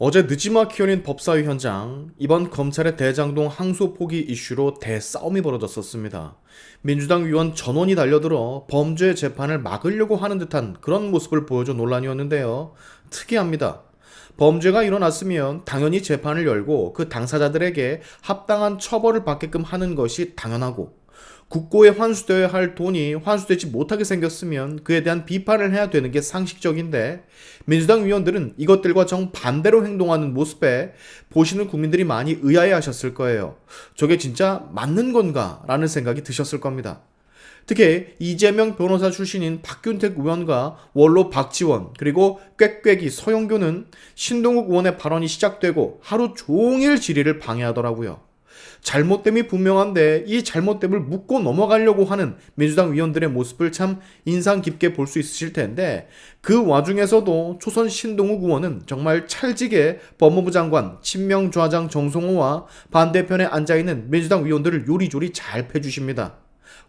어제 늦지막히 열린 법사위 현장, 이번 검찰의 대장동 항소 포기 이슈로 대싸움이 벌어졌었습니다. 민주당 위원 전원이 달려들어 범죄 재판을 막으려고 하는 듯한 그런 모습을 보여줘 논란이었는데요. 특이합니다. 범죄가 일어났으면 당연히 재판을 열고 그 당사자들에게 합당한 처벌을 받게끔 하는 것이 당연하고 국고에 환수되어야 할 돈이 환수되지 못하게 생겼으면 그에 대한 비판을 해야 되는 게 상식적인데 민주당 위원들은 이것들과 정반대로 행동하는 모습에 보시는 국민들이 많이 의아해 하셨을 거예요. 저게 진짜 맞는 건가? 라는 생각이 드셨을 겁니다. 특히 이재명 변호사 출신인 박균택 의원과 원로 박지원 그리고 꾀꾀기 서영교는 신동욱 의원의 발언이 시작되고 하루 종일 질의를 방해하더라고요. 잘못됨이 분명한데 이 잘못됨을 묻고 넘어가려고 하는 민주당 위원들의 모습을 참 인상 깊게 볼 수 있으실 텐데 그 와중에서도 초선 신동욱 의원은 정말 찰지게 법무부 장관 친명 좌장 정성호와 반대편에 앉아있는 민주당 위원들을 요리조리 잘 패주십니다.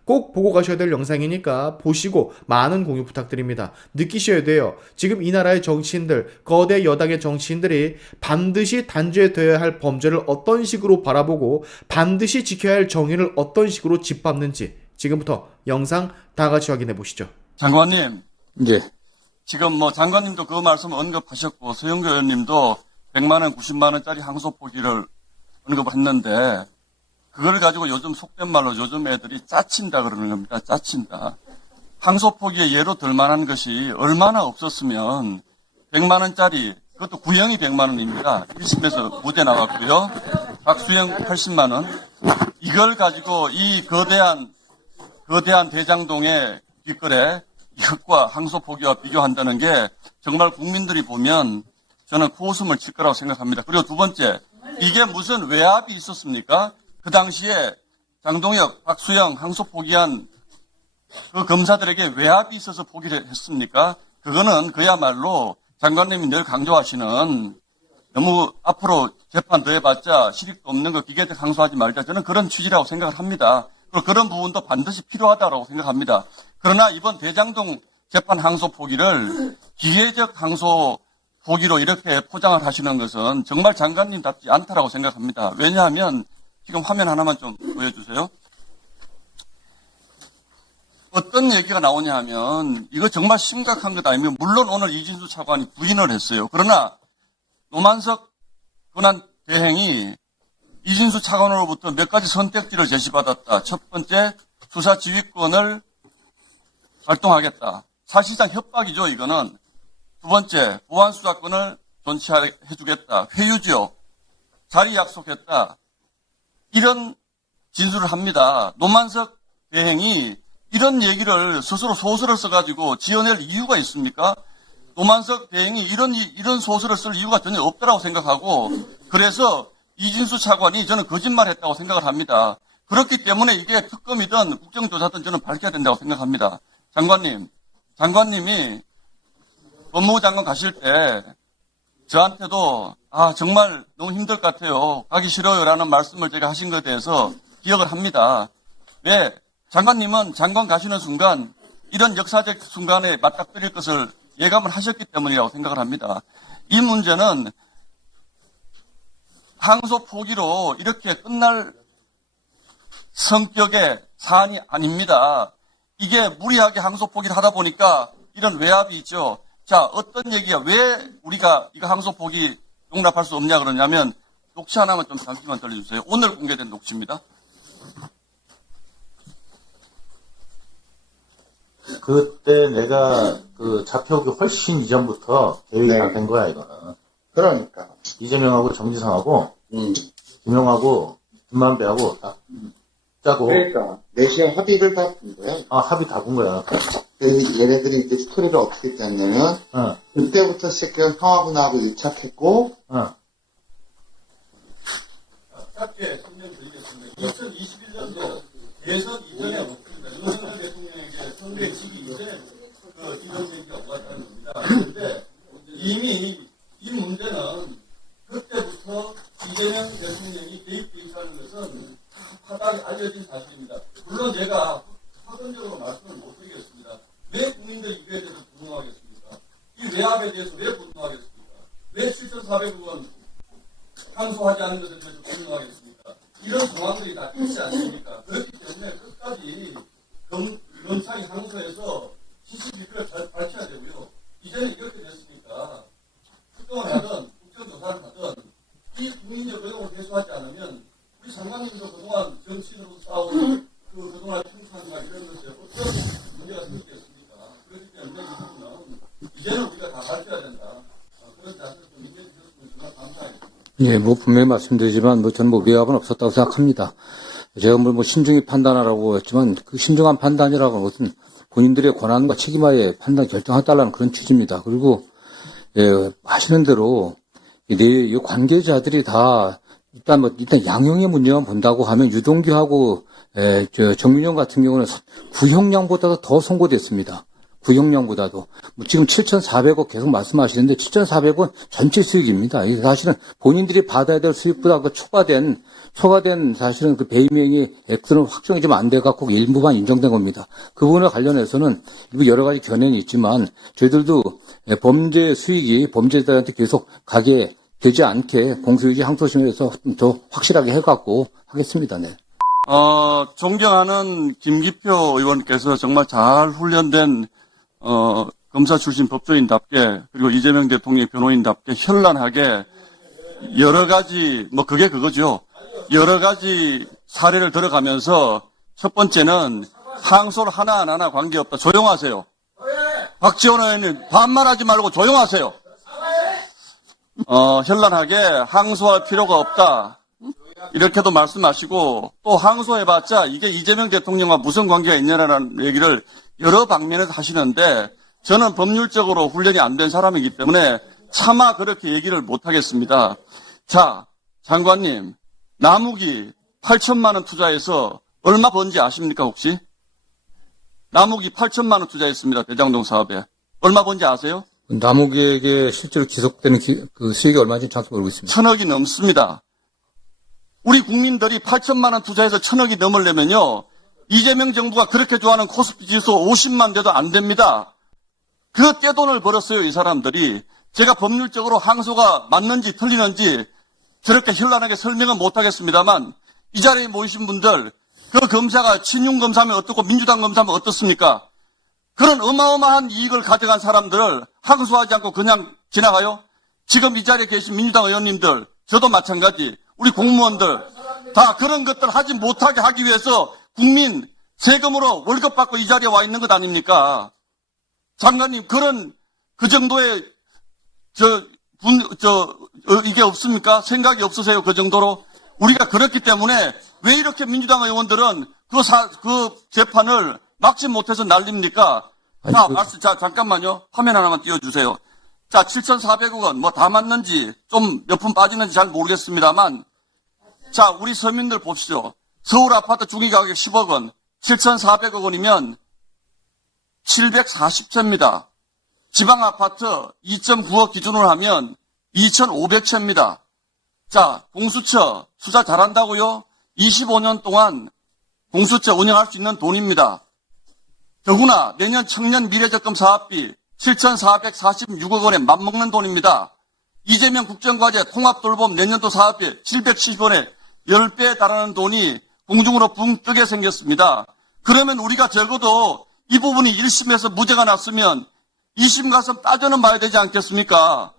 꼭 보고 가셔야 될 영상이니까 보시고 많은 공유 부탁드립니다. 느끼셔야 돼요. 지금 이 나라의 정치인들, 거대 여당의 정치인들이 반드시 단죄되어야 할 범죄를 어떤 식으로 바라보고 반드시 지켜야 할 정의를 어떤 식으로 짚밟는지 지금부터 영상 다 같이 확인해 보시죠. 장관님, 예. 지금 뭐 장관님도 그 말씀 언급하셨고 서영교 의원님도 100만 원, 90만 원짜리 항소 포기를 언급했는데 그걸 가지고 요즘 속된 말로 요즘 애들이 짜친다 그러는 겁니다. 짜친다. 항소 포기에 예로 들 만한 것이 얼마나 없었으면 100만 원짜리 그것도 구형이 100만 원입니다. 1심에서 무죄 나왔고요. 박수형 80만 원. 이걸 가지고 이 거대한 거대한 대장동의 길거래 이것과 항소 포기와 비교한다는 게 정말 국민들이 보면 저는 코웃음을 칠 거라고 생각합니다. 그리고 두 번째, 이게 무슨 외압이 있었습니까? 그 당시에 장동혁, 박수영 항소 포기한 그 검사들에게 외압이 있어서 포기를 했습니까? 그거는 그야말로 장관님이 늘 강조하시는 너무 앞으로 재판 더 해봤자 실익도 없는 거 기계적 항소하지 말자. 저는 그런 취지라고 생각을 합니다. 그리고 그런 부분도 반드시 필요하다고 생각합니다. 그러나 이번 대장동 재판 항소 포기를 기계적 항소 포기로 이렇게 포장을 하시는 것은 정말 장관님답지 않다라고 생각합니다. 왜냐하면 지금 화면 하나만 좀 보여주세요. 어떤 얘기가 나오냐 하면 이거 정말 심각한 것 아니면 물론 오늘 이진수 차관이 부인을 했어요. 그러나 노만석 권한 대행이 이진수 차관으로부터 몇 가지 선택지를 제시받았다. 첫 번째, 수사 지휘권을 활동하겠다. 사실상 협박이죠, 이거는. 두 번째, 보안 수사권을 존치해주겠다. 회유지요. 자리 약속했다. 이런 진술을 합니다. 노만석 대행이 이런 얘기를 스스로 소설을 써가지고 지어낼 이유가 있습니까? 노만석 대행이 이런, 이런 소설을 쓸 이유가 전혀 없다고 생각하고, 그래서 이진수 차관이 저는 거짓말 했다고 생각을 합니다. 그렇기 때문에 이게 특검이든 국정조사든 저는 밝혀야 된다고 생각합니다. 장관님, 장관님이 법무부 장관 가실 때 저한테도 아 정말 너무 힘들 것 같아요. 가기 싫어요라는 말씀을 제가 하신 것에 대해서 기억을 합니다. 왜? 장관님은 장관 가시는 순간 이런 역사적 순간에 맞닥뜨릴 것을 예감을 하셨기 때문이라고 생각을 합니다. 이 문제는 항소 포기로 이렇게 끝날 성격의 사안이 아닙니다. 이게 무리하게 항소 포기를 하다 보니까 이런 외압이 있죠. 자, 어떤 얘기야? 왜 우리가 이거 항소 포기 용납할 수 없냐 그러냐면 녹취 하나만 좀 잠시만 들려주세요. 오늘 공개된 녹취입니다. 그때 내가 그 잡혀오기 훨씬 이전부터 계획이 네. 다된 거야, 이거는. 그러니까. 이재명하고 정지상하고, 음. 김영하고, 김만배하고 다 짜고, 그러니까 내시에 합의를 다 본 거야. 아, 합의 다 본 거야. 그래서 얘네들이 이제 스토리를 어떻게 짰냐면 어, 그때부터 시작해서 형하고 나하고 일착했고 어. 짧게 설명 드리겠습니다. 2021년도 대선 이전에. 윤석열 대통령에게 선거에 지기 이전에 그 이런 얘기가 오갔다는 겁니다. 그런데 이미 이 문제는 그때부터 이재명 대통령이 개입돼 있다는 것은 바닥에 알려진 사실입니다. 물론 제가 사전적으로 말씀을 못 드리겠습니다. 왜 국민들이 이거에 대해서 분노하겠습니까? 이 외압에 대해서 왜 분노하겠습니까? 왜 7,400원 항소하지 않는 것에 대해서 분노하겠습니까? 이런 상황들이 다 있지 않습니까? 그렇기 때문에 끝까지 검, 검찰이 항소해서 시시비비를 잘 밝혀야 되고요. 이제는 이렇게 됐으니까 특검을 하든 국정조사를 하든 이 국민적 의혹을 해소하지 않으면 우리 장관님도 그동안 정치인으로 싸운 그 그동안 청산과 이런 것에 어떤 문제가 생기겠습니까? 그렇기 때문에 이 부분은 이제는 우리가 다 밝혀야 된다. 어, 그런 자세를 좀 인정해 주셨으면 정말 감사하겠습니다. 예, 뭐 분명히 말씀드리지만 뭐 저는 뭐 외압은 없었다고 생각합니다. 제가 뭐, 뭐 신중히 판단하라고 했지만 그 신중한 판단이라고 하는 것은 본인들의 권한과 책임하에 판단 결정하달라는 그런 취지입니다. 그리고 예, 하시는 대로 이 관계자들이 다 일단 뭐 일단 양형의 문제만 본다고 하면 유동규하고 에, 저 정민영 같은 경우는 구형량보다도 더 선고됐습니다. 구형량보다도 뭐 지금 7,400억 계속 말씀하시는데 7,400원 전체 수익입니다. 이게 사실은 본인들이 받아야 될 수익보다 그 초과된 초과된 사실은 그 배임행위 액수는 확정이 좀 안 돼 갖고 일부만 인정된 겁니다. 그 부분에 관련해서는 여러 가지 견해는 있지만 저희들도 예, 범죄 수익이 범죄자한테 계속 가게 되지 않게 공소유지 항소심에서 좀 더 확실하게 해갖고 하겠습니다. 네. 어, 존경하는 김기표 의원께서 정말 잘 훈련된 어, 검사 출신 법조인답게 그리고 이재명 대통령 변호인답게 현란하게 여러 가지 뭐 그게 그거죠. 여러 가지 사례를 들어가면서 첫 번째는 항소를 하나 안 하나 관계없다. 조용하세요. 박지원 의원님 반말하지 말고 조용하세요. 어, 현란하게 항소할 필요가 없다. 이렇게도 말씀하시고 또 항소해봤자 이게 이재명 대통령과 무슨 관계가 있냐라는 얘기를 여러 방면에서 하시는데 저는 법률적으로 훈련이 안 된 사람이기 때문에 차마 그렇게 얘기를 못하겠습니다. 자, 장관님, 나무기 8천만 원 투자해서 얼마 번지 아십니까 혹시? 나무기 8천만 원 투자했습니다. 대장동 사업에. 얼마 번지 아세요? 남욱에게 실제로 지속되는 기- 그 수익이 얼마인지 정확히 모르고 있습니다. 천억이 넘습니다. 우리 국민들이 8천만 원 투자해서 천억이 넘으려면요. 이재명 정부가 그렇게 좋아하는 코스피 지수 50만 돼도 안 됩니다. 그 떼돈을 벌었어요, 이 사람들이. 제가 법률적으로 항소가 맞는지 틀리는지 저렇게 현란하게 설명은 못하겠습니다만 이 자리에 모이신 분들 그 검사가 친윤 검사면 어떻고 민주당 검사면 어떻습니까? 그런 어마어마한 이익을 가져간 사람들을 항소하지 않고 그냥 지나가요? 지금 이 자리에 계신 민주당 의원님들, 저도 마찬가지, 우리 공무원들, 다 그런 것들 하지 못하게 하기 위해서 국민 세금으로 월급 받고 이 자리에 와 있는 것 아닙니까? 장관님, 그런, 그 정도의, 저, 분, 저, 어, 이게 없습니까? 생각이 없으세요? 그 정도로? 우리가 그렇기 때문에 왜 이렇게 민주당 의원들은 그 사, 그 재판을 막지 못해서 난립니까? 아니, 자, 그- 말씀, 자, 잠깐만요. 화면 하나만 띄워주세요. 자, 7,400억 원, 뭐 다 맞는지, 좀 몇 푼 빠지는지 잘 모르겠습니다만, 자, 우리 서민들 봅시오. 서울 아파트 중위 가격 10억 원, 7,400억 원이면 740채입니다. 지방 아파트 2.9억 기준으로 하면 2,500채입니다. 자, 공수처 수사 잘한다고요? 25년 동안 공수처 운영할 수 있는 돈입니다. 더구나 내년 청년 미래적금 사업비 7,446억 원에 맞먹는 돈입니다. 이재명 국정과제 통합 돌봄 내년도 사업비 770원에 10배에 달하는 돈이 공중으로 붕 뜨게 생겼습니다. 그러면 우리가 적어도 이 부분이 1심에서 무죄가 났으면 2심 가서 따져는 봐야 되지 않겠습니까?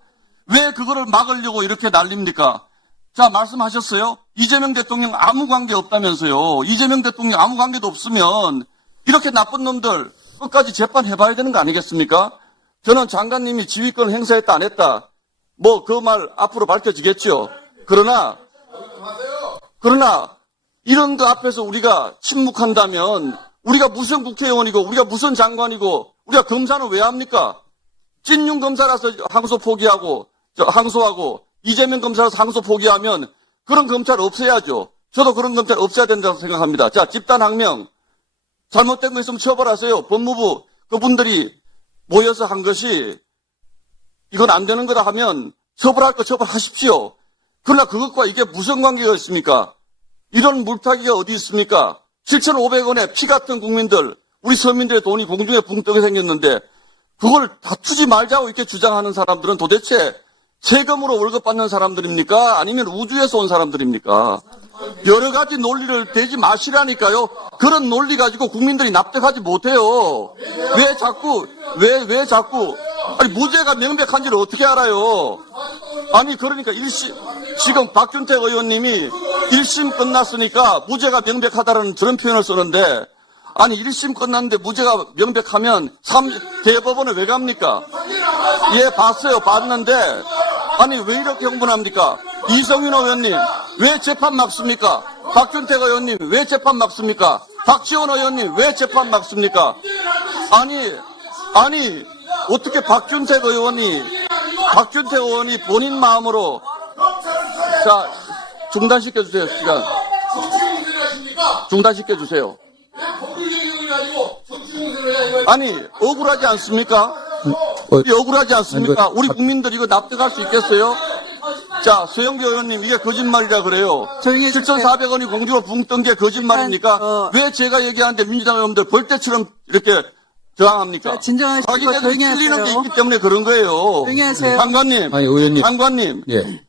왜 그거를 막으려고 이렇게 난립니까? 자, 말씀하셨어요? 이재명 대통령 아무 관계 없다면서요. 이재명 대통령 아무 관계도 없으면 이렇게 나쁜 놈들 끝까지 재판해봐야 되는 거 아니겠습니까? 저는 장관님이 지휘권 행사했다 안 했다. 뭐 그 말 앞으로 밝혀지겠죠. 그러나 그러나 이런 거 앞에서 우리가 침묵한다면 우리가 무슨 국회의원이고 우리가 무슨 장관이고 우리가 검사는 왜 합니까? 찐윤 검사라서 항소 포기하고 저 항소하고 이재명 검사라서 항소 포기하면 그런 검찰 없애야죠. 저도 그런 검찰 없애야 된다고 생각합니다. 자 집단 항명 잘못된 거 있으면 처벌하세요. 법무부 그분들이 모여서 한 것이 이건 안 되는 거다 하면 처벌할 거 처벌하십시오. 그러나 그것과 이게 무슨 관계가 있습니까? 이런 물타기가 어디 있습니까? 7,500원에 피 같은 국민들, 우리 서민들의 돈이 공중에 붕 뜨게 생겼는데 그걸 다투지 말자고 이렇게 주장하는 사람들은 도대체 세금으로 월급 받는 사람들입니까? 아니면 우주에서 온 사람들입니까? 여러 가지 논리를 대지 마시라니까요. 그런 논리 가지고 국민들이 납득하지 못해요. 왜 자꾸, 왜, 왜 자꾸, 아니, 무죄가 명백한지를 어떻게 알아요? 아니, 그러니까 일심 지금 박준택 의원님이 1심 끝났으니까 무죄가 명백하다는 저런 표현을 쓰는데, 아니, 1심 끝났는데 무죄가 명백하면 삼 대법원에 왜 갑니까? 예, 봤어요. 봤는데, 아니, 왜 이렇게 흥분합니까? 이성윤 의원님, 왜 재판 막습니까? 박준택 의원님, 왜 재판 막습니까? 박지원 의원님, 왜 재판 막습니까? 아니, 아니, 어떻게 박준택 의원이, 박준택 의원이 본인 마음으로, 자, 중단시켜 주세요, 시간. 중단시켜 주세요. 아니, 억울하지 않습니까? 어, 이 억울하지 않습니까? 그- 우리 국민들 이거 납득할 수 있겠어요? 자, 서영교 의원님, 이게 거짓말이라 그래요. 조용히 해주세요. 7,400원이 공주가 붕뜬 게 거짓말입니까? 일단, 어. 왜 제가 얘기하는데 민주당 의원들 벌떼처럼 이렇게 저항합니까? 자, 진정하시고 자기네들이 조용히 틀리는 게 하세요. 있기 때문에 그런 거예요. 조용히 하세요. 장관님, 아니, 의원님. 장관님, 예.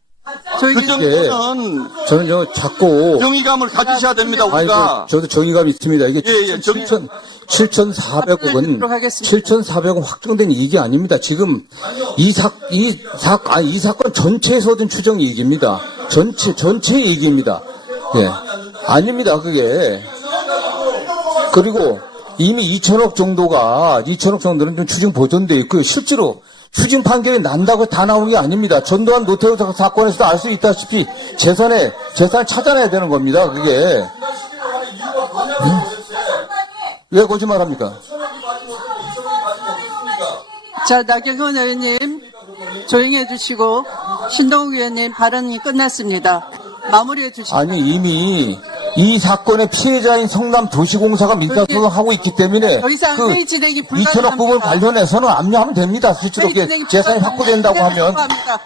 그. 정도는 저는 저 자꾸 정의감을 가지셔야 됩니다, 우리가. 그, 저도 정의감이 있습니다. 이게 예, 예, 정의- 7천, 7,400억은, 하도록 하겠습니다. 7,400억 확정된 이익이 아닙니다. 지금 이 사, 이 사, 아니, 이 사건 전체에서 얻은 추정 이익입니다. 전체, 전체 이익입니다. 예. 아닙니다, 그게. 그리고 이미 2천억 정도가, 2천억 정도는 좀 추징 보존돼 있고요. 실제로 추징 판결이 난다고 다 나오는 게 아닙니다. 전두환 노태우 사- 사건에서도 알 수 있다시피 재산에, 재산을 찾아내야 되는 겁니다, 그게. 왜 거짓말합니까? 자, 나경원 의원님, 조용히 해주시고, 신동욱 의원님 발언이 끝났습니다. 마무리해 주시죠. 아니 이미 이 사건의 피해자인 성남 도시공사가 민사소송하고 있기 때문에 더 이상 그 회의 진행이 2천억 부분 불가능합니다. 관련해서는 압류하면 됩니다. 실제로 회의 진행이 재산이 불가능합니다. 확보된다고 하면 합니다.